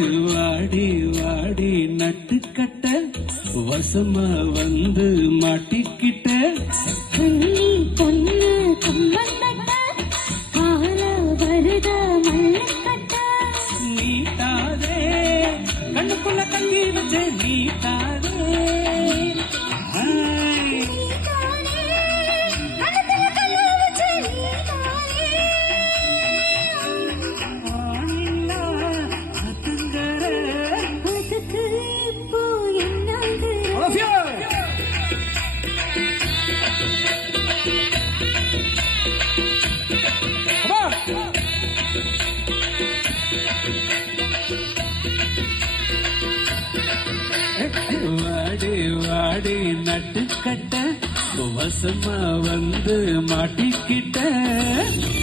வாடி வாடி நட்டுக்கட்ட வசமா வந்து மாட்டிக்கிட்ட கண்ணி பொண்ணு கம்மந்தட்ட கால வருத மல்லக்கட்ட நீட்டாதே கண்ணுக்குள்ள கண்ணி வச்சு நீட்டாதே வாடி வாடி நட்டுக்கட்ட வசமா வந்து மாட்டிக்கிட்ட